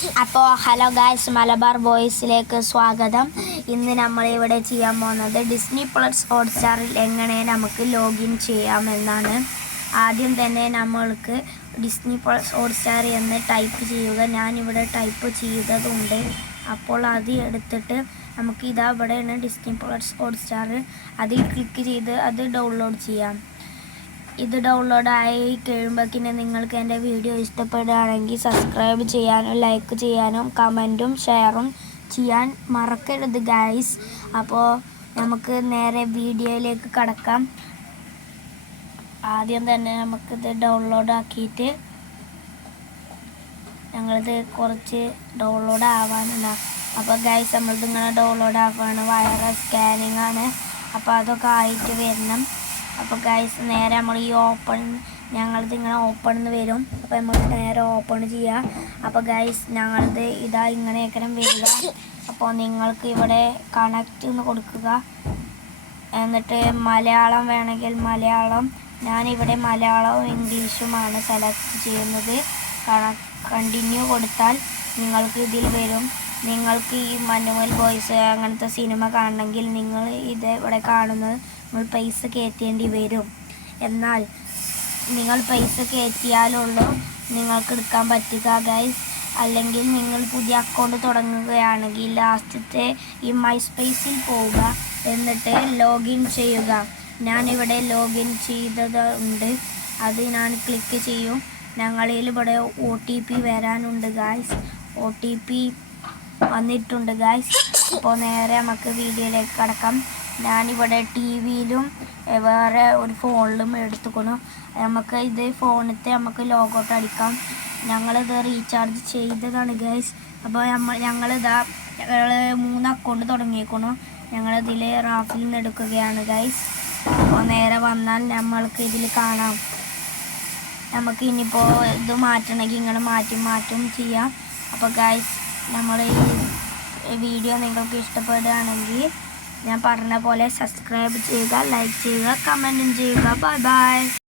അപ്പോൾ hello guys, Malabar ബോയ്സിലേക്ക് സ്വാഗതം. ഇന്ന് നമ്മളിവിടെ ചെയ്യാൻ പോകുന്നത് ഡിസ്നി പ്ലസ് ഹോട്ട്സ്റ്റാറിൽ എങ്ങനെ നമുക്ക് ലോഗിൻ ചെയ്യാമെന്നാണ്. ആദ്യം തന്നെ നമ്മൾക്ക് ഡിസ്നി പ്ലസ് ഹോട്ട്സ്റ്റാർ എന്ന് ടൈപ്പ് ചെയ്യുക. ഞാനിവിടെ ടൈപ്പ് ചെയ്തതുണ്ട്. അപ്പോൾ അത് എടുത്തിട്ട് നമുക്ക് ഇതാ ഇവിടെയാണ് ഡിസ്നി പ്ലസ് ഹോട്ട്സ്റ്റാർ. അതിൽ ക്ലിക്ക് ചെയ്ത് അത് ഡൗൺലോഡ് ചെയ്യാം. ഇത് ഡൗൺലോഡായി കഴിയുമ്പോഴേക്കിന് നിങ്ങൾക്ക് എൻ്റെ വീഡിയോ ഇഷ്ടപ്പെടുകയാണെങ്കിൽ സബ്സ്ക്രൈബ് ചെയ്യാനും ലൈക്ക് ചെയ്യാനും കമൻറ്റും ഷെയറും ചെയ്യാൻ മറക്കരുത് ഗൈസ്. അപ്പോൾ നമുക്ക് നേരെ വീഡിയോയിലേക്ക് കടക്കാം. ആദ്യം തന്നെ നമുക്കിത് ഡൗൺലോഡ് ആക്കിയിട്ട് ഞങ്ങളിത് കുറച്ച് ഡൗൺലോഡ് ആവാനുണ്ടാകും. അപ്പോൾ ഗൈസ് നമ്മളിത് ഇങ്ങനെ ഡൗൺലോഡ് ആക്കുകയാണ്. വൈറസ് സ്കാനിങ് ആണ്. അപ്പോൾ അതൊക്കെ ആയിട്ട് വരണം. അപ്പോൾ ഗൈസ് നേരെ നമ്മൾ ഈ ഞങ്ങളിത് ഇങ്ങനെ ഓപ്പൺ എന്ന് വരും. അപ്പോൾ നമ്മൾ നേരെ ഓപ്പൺ ചെയ്യുക. അപ്പോൾ ഗൈസ് ഞങ്ങളിത് ഇതാ ഇങ്ങനെയൊക്കെ വരിക. അപ്പോൾ നിങ്ങൾക്ക് ഇവിടെ കണക്റ്റ് എന്ന് കൊടുക്കുക. എന്നിട്ട് മലയാളം വേണമെങ്കിൽ മലയാളം. ഞാനിവിടെ മലയാളവും ഇംഗ്ലീഷുമാണ് സെലക്ട് ചെയ്യുന്നത്. കണ്ടിന്യൂ കൊടുത്താൽ നിങ്ങൾക്ക് ഇതിൽ വരും. നിങ്ങൾക്ക് ഈ മനുവൽ ബോയ്സ് അങ്ങനത്തെ സിനിമ കാണണമെങ്കിൽ നിങ്ങൾ ഇത് ഇവിടെ കാണുന്നത് നിങ്ങൾ പൈസ കയറ്റേണ്ടി വരും. എന്നാൽ നിങ്ങൾ പൈസ കയറ്റിയാലുള്ളൂ നിങ്ങൾക്ക് എടുക്കാൻ പറ്റുക ഗൈസ്. അല്ലെങ്കിൽ നിങ്ങൾ പുതിയ അക്കൗണ്ട് തുടങ്ങുകയാണെങ്കിൽ ലാസ്റ്റത്തെ ഈ മൈ സ്പേസിൽ പോവുക. എന്നിട്ട് ലോഗിൻ ചെയ്യുക. ഞാനിവിടെ ലോഗിൻ ചെയ്തതുണ്ട്. അത് ഞാൻ ക്ലിക്ക് ചെയ്യും. ഞങ്ങളിൽ ഇവിടെ OTP വരാനുണ്ട് ഗൈസ്. OTP വന്നിട്ടുണ്ട് ഗൈസ്. അപ്പോൾ നേരെ നമുക്ക് വീഡിയോയിലേക്ക് കടക്കാം. ഞാനിവിടെ TV-യിലും വേറെ ഒരു ഫോണിലും എടുത്തുകൊണ്ടു. നമുക്ക് ഇത് ഫോണിലത്തെ നമുക്ക് ലോഗൗട്ട് അടിക്കാം. ഞങ്ങളിത് റീചാർജ് ചെയ്തതാണ് ഗൈസ്. അപ്പോൾ ഞങ്ങളിതാ 3 അക്കൗണ്ട് തുടങ്ങിയേക്കുന്നു. ഞങ്ങളിതിൽ റാഫിൽ നിന്ന് എടുക്കുകയാണ് ഗൈസ്. അപ്പോൾ നേരെ വന്നാൽ നമ്മൾക്ക് ഇതിൽ കാണാം. നമുക്ക് ഇനിയിപ്പോൾ ഇത് മാറ്റണമെങ്കിൽ ഇങ്ങനെ മാറ്റും ചെയ്യാം. അപ്പോൾ ഗൈസ് നമ്മൾ ഈ വീഡിയോ നിങ്ങൾക്ക് ഇഷ്ടപ്പെടുകയാണെങ്കിൽ ഞാൻ പറഞ്ഞ പോലെ സബ്സ്ക്രൈബ് ചെയ്യുക, ലൈക്ക് ചെയ്യുക, കമൻറ്റും ചെയ്യുക. Bye bye.